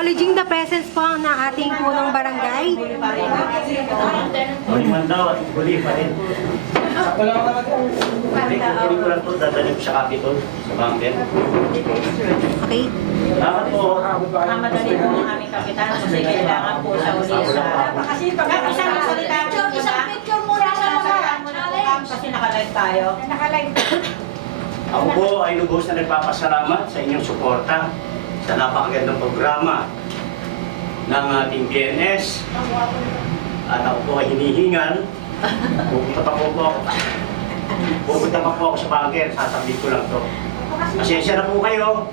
Acknowledging the presence po ng ating punong barangay. Maliman daw at huli pa rin. Hindi ko lang ito, dadalhin ko sa Capitol, sa bunker. Okay. Dapat po, Mamadali po ang aming kapitan kasi kailangan po siya uli sa... Kasi pag isang salita po Isang picture muna sa mga challenge. kasi nakalive tayo. Nakalive. ako po ay lubos na nagpapasalamat sa inyong suporta sa napakagandang programa ng ating PNS. At ako po ay hinihingal. Pupunta pa po ako. Pupunta pa po ako sa bunker, sasabit ko lang to. Pasensya na po kayo.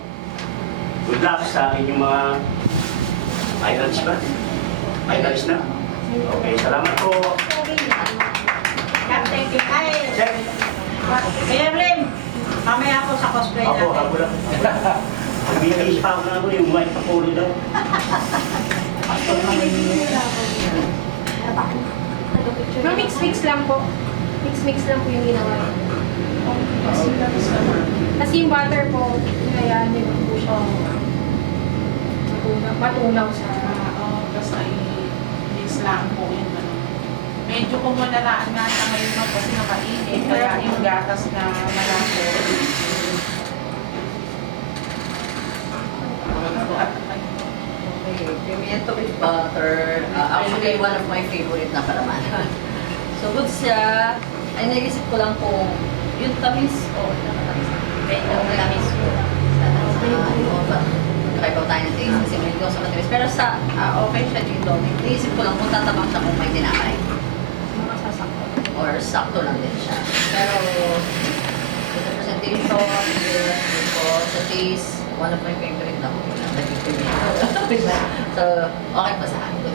Good luck sa inyong mga finals ba? Finals na? Okay, salamat po. Thank you. Ay, Check. Mayor Lim, mamaya ako sa cosplay Ako, natin. ako lang. Binilis pa ako na ako yung white papulo daw. No, mix lang po. Mix lang po yung ginawa. Kasi yung butter po, hinayaan niyo po siya. Matunaw sa... Tapos ay mix lang po yun. Medyo kumunalaan nga siya ngayon no, kasi nakainit. Kaya yung gatas na malaki. Okay, pimiento with butter. Actually, one of my favorite na karamanan. So, good siya. Ay, naisip ko lang kung yung tamis o nakatamis. Medyo tamis ko. Kakaibaw tayo ng taste kasi medyo sa matamis. Pero sa, okay siya dito. Naisip ko lang kung tatabang siya kung may tinapay. Makasasakto. Or sakto lang din siya. Pero, sa presentation, sa taste, one of my favorite na ko. So, okay pa sa akin.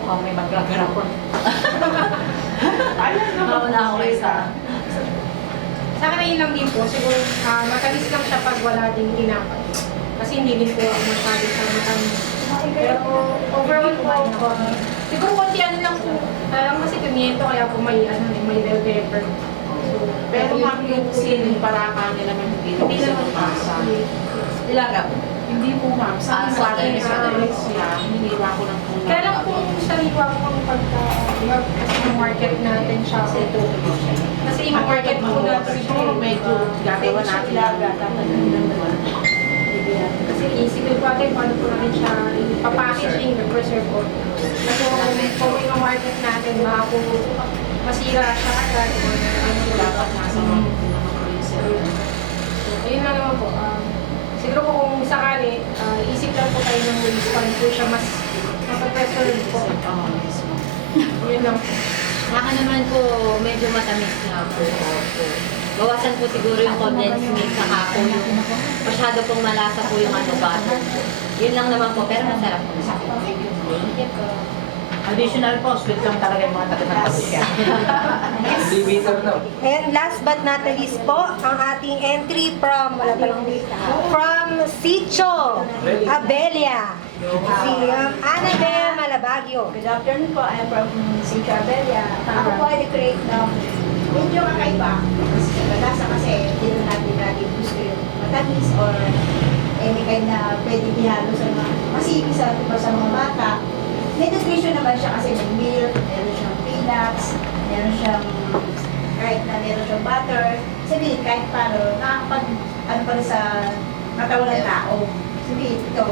Mukhang may magkagarapon. Mauna ako kayo sa... Sa akin ayun lang din po, siguro matamis lang siya pag wala din tinapay. Kasi hindi din po ako masyado sa matamis. Pero overall po, siguro konti ano lang po, kasi pimiento kaya po may, may bell pepper. So, Pero ma'am yung siling paraka nila man hindi naman pasa. Ilaga po. Hindi po ma'am. Sa akin Sa natin akin, sa sa akin siya, hiniwa ko lang po. Kaya lang po sariwa ko ang pagka, kasi yung market natin siya ito. Kasi yung market po natin siya, medyo gagawa natin kasi isipin po natin paano po natin siya ipapackaging, i-preserve po. Kasi kung yung market natin, baka po masira siya agad. dapat nasa mga freezer. So, ayun lang naman po. Siguro po kung sakali, isip lang po tayo ng ways paano po siya mas mapapreserve po. Yun lang po. Baka naman po medyo matamis nga po. Bawasan po siguro yung condensed milk sa po yung masyado pong malasa po yung butter po. Yun lang naman po, pero masarap po. Thank you po. Additional po, sweet lang talaga yung mga taga-tapos siya. And last but not the least po, ang ating entry from, wala pa lang dito, from Sitio, Abelia. Si Annabelle Malabagyo. Good afternoon po, I'm from Sitio Abelia. Ako po ay create ng medyo kakaiba. Kasi sa balasa kasi, hindi na natin lagi gusto yung matamis or any kind na pwede ihalo sa mga masipis sa mga bata. May nutrition naman siya kasi may milk, meron siyang peanuts, meron siyang kahit na meron siyang butter. Sabihin, kahit paano, nakakapag, ano pa rin sa katawan ng tao. Sabihin, ito,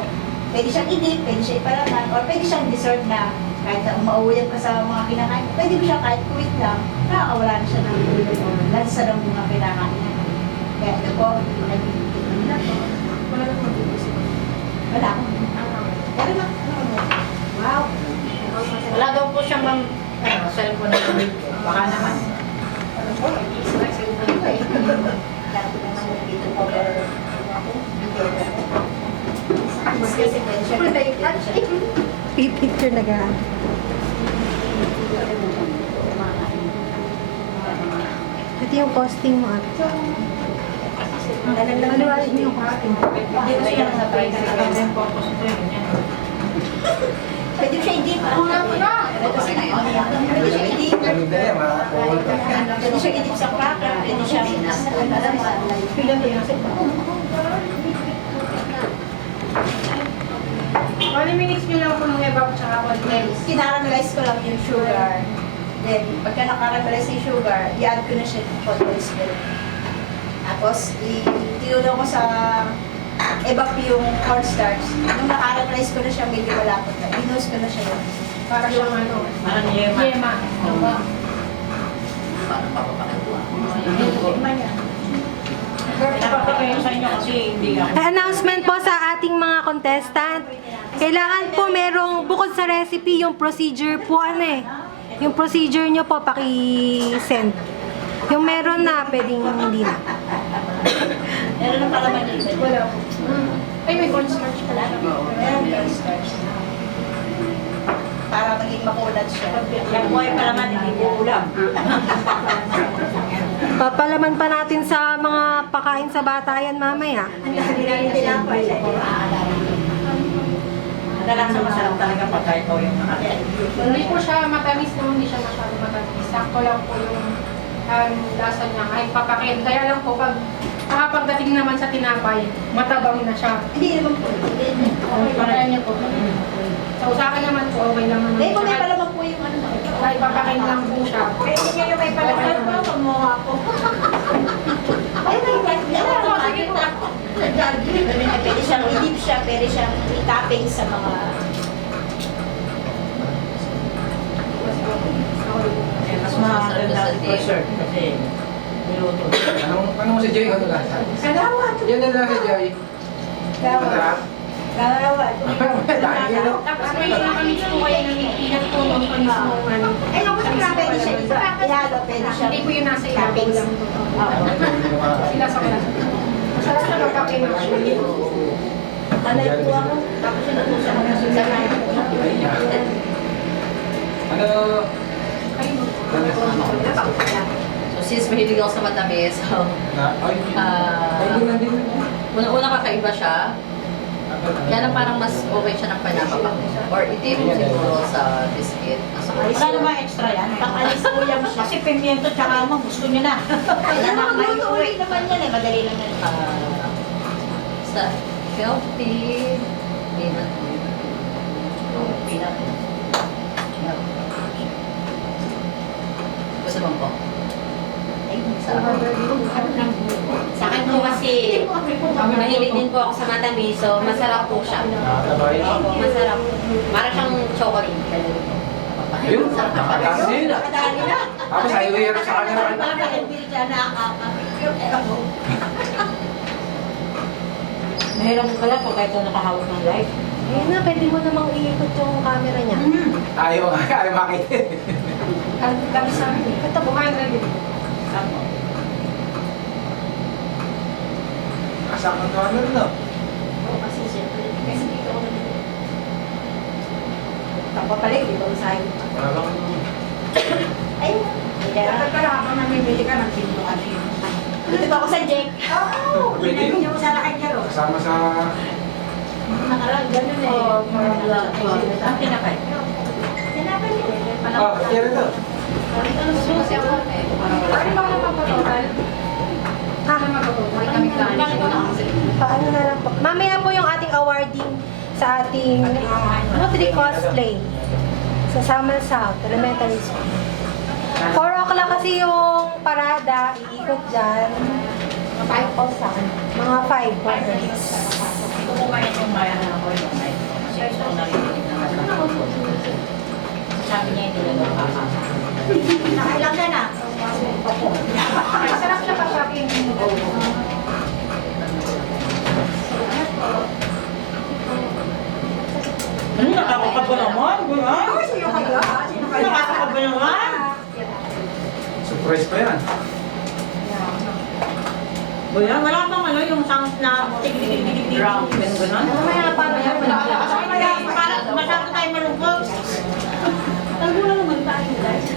pwede siyang i-dip, pwede siya ipalaman, or pwede siyang dessert na kahit na umauyan ka sa mga kinakain, pwede mo siya kahit kuwit lang, nakakawala na siya ng ulo o lansa ng mga kinakain. Kaya ito po, nag-ibig na po. Wala nang mag-iisip. Wala akong pero na, wow. Wala daw po siyang cellphone na gamit. Baka naman. Dati naman dito po, kasi pwede siya Pipicture na gaan. Ito yung costing mo at. Maliwanag mo yung costing. Hindi ko siya sa price. Ang purpose ko yun. pwede siya i-dip. Pwede siya i-dip. Pwede siya i-dip sa cracker. Pwede siya i-dip. I-minix nyo lang po ng ebap tsaka condense. Kinaramelize ko lang yung sugar. Then, pagka nakaramelize yung sugar, i-add ko na siya ng condensed milk. Tapos, tinunaw ko sa evap yung cornstarch. Nung nakaramelize ko na siya, medyo malapot na. Inus ko na siya yun. Para siyang ano, Parang yema. yema. Diba? Parang papapakatuwa. Lima niya. Pinapapakayo sa inyo kasi hindi ako. Announcement po sa ating mga contestant. Kailangan po merong, bukod sa recipe, yung procedure po yung procedure nyo po paki-send. Yung meron na, pwedeng hindi na. Meron ng palaman dito. Wala po. Ay, may cornstarch pala. Meron cornstarch. Para maging makulat siya. Yan po ay palaman, hindi po ulam. Papalaman pa natin sa mga pakain sa bata yan mamaya. Ang dahil namin tinapay. Madalang sa masarap talaga pagka ikaw yung nakatay. Hindi po siya matamis, no? Hindi siya masyado matamis. Sakto lang po yung lasa niya. Ay, papakin. Kaya lang po, pagdating naman sa tinapay, matabang na siya. Hindi naman po. Kaya niya po. So, sa akin naman po, okay naman. Hindi, kung may palaman po yung ano. Ay, papakin lang po siya. Pwede niya yung may palaman pa, kumuha ko. Ay, sige po. Pwede siyang i-dip siya, pwede siyang i-topping sa mga... Mas maganda po, sir. Kasi niluto. Anong si Joy? Ano lasa? Kagawad. Yan na lang si Joy. Gawad. Gawad. Tapos may nakamix po kayo ng peanut po nung mismo. Ay, ako siya, pwede siya ihalo, pwede siya. Hindi po yun nasa ilaw toppings. lang. Sila sa kanya. Masarap na magkakin actually. Alay po ako. Tapos siya po siya sa Ano? So since mahilig ako sa matamis, so, Ay, hindi na din. unang-una kakaiba siya. Kaya lang parang mas okay siya ng panapapak. Or itim siguro sa biscuit. Wala namang extra yan. Pang-alis po yan siya. Kasi pimiento tsaka mo, gusto niyo na. Kaya magluto ulit naman yan eh. Madali lang yan. Sa healthy peanut milk. Peanut milk. Gusto mo po? Sa akin po kasi, mahilig din po ako sa matamis, so masarap po siya. Masarap. Para siyang chocolate. Yun, nakadami na. Nakadali na. Tapos ayaw hirap sa kanya. Bakit hindi siya nakakapag? Mahirap pala pag ito nakahawak ng light. Ayun na, pwede mo namang iikot yung camera niya. Ayaw makita. Ang dami sa akin. Ito, 200. Kasama to ano rin, no? Kasi siyempre, kasi dito ako nandito. Tapapalik, di ba usahin? Wala bang... Ayun. Dapat pala habang namimili ka, nagpinto ka din. Dito ba ako sa Jack? Oo. Pwede. Hindi mo sa lakad niya ro. Kasama sa... Nakaraan, ganun eh. Ang tinapay. Sinabi niya. Oh, kaya rin to. Ano ba napapatotal? Ano magpapatotal? Kami Paano na lang po? Mamaya po yung ating awarding sa ating Nutri Cosplay sa Samuel South Elementary School. 4 o'clock kasi yung parada, iikot dyan. 5 o saan? Mga 5 po. Kumain yung bayan na ako yung night. Kasi gusto ko narinig na sabi niya hindi na nakakasa. Nakailang ka na? Masarap siya pa sa akin. Nakakapag ba naman? Sino kayo? Sino kayo? Nakakapag ba naman? Surprise pa yan. Wala, wala bang ano yung sound na tig-tig-tig-tig round, gano'n? Mamaya pa na yan. Masyado tayo malungkot.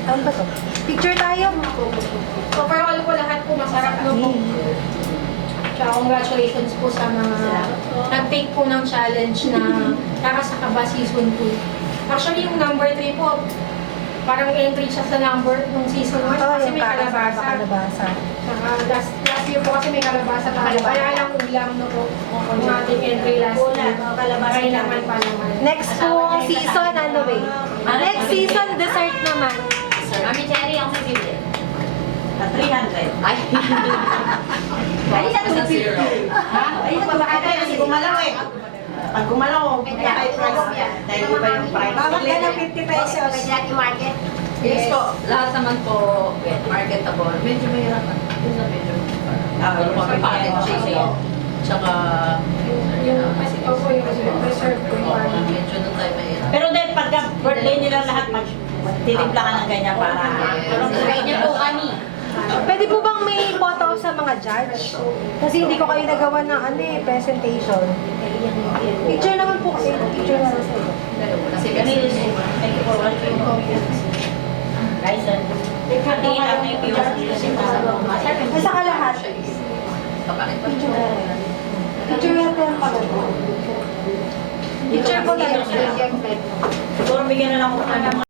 Saan ba to? Picture tayo. Overall po lahat po masarap no po. Tsaka congratulations po sa mga nag-take po ng challenge na para sa Kaba Season 2. Actually yung number 3 po, parang entry siya sa number nung season 1 kasi may kalabasa. Kalabasa. Saka last year po kasi may kalabasa tayo. Kaya lang ulam no po. Yung ating entry last year. Kaya naman pa naman. Next po season, ano eh? Next season, dessert naman. Mami Cherry, ang bibili. 300. Ay, Ay, sa zero. Ha? Ay, pabakata kasi gumalaw eh. Pag gumalaw, kaya price. Dahil iba yung price. Bawat ka ng 50 pesos. Kajaki Market. Yes po, lahat naman po marketable. Medyo mahirapan. Yun na medyo. Pero po may packaging eh. Tsaka, Yung kasi po yung reserve ko yung parang. medyo na tayo mahirap. Pero dahil pagka birthday nila lahat, magtitimpla ka ng ganyan para... Pero niya po kami. Pwede po bang may photo sa mga judge? Kasi hindi ko kayo nagawa ng ano eh, presentation. Picture naman po kasi. Picture na lang sa'yo. Kasi Ganun yun. Thank you for watching. Guys, tingin natin yung viewers. Nasa kalahat. Kapakit pa. Picture na lang. Picture na lang pala. Picture po talaga. Siguro bigyan na lang ako ng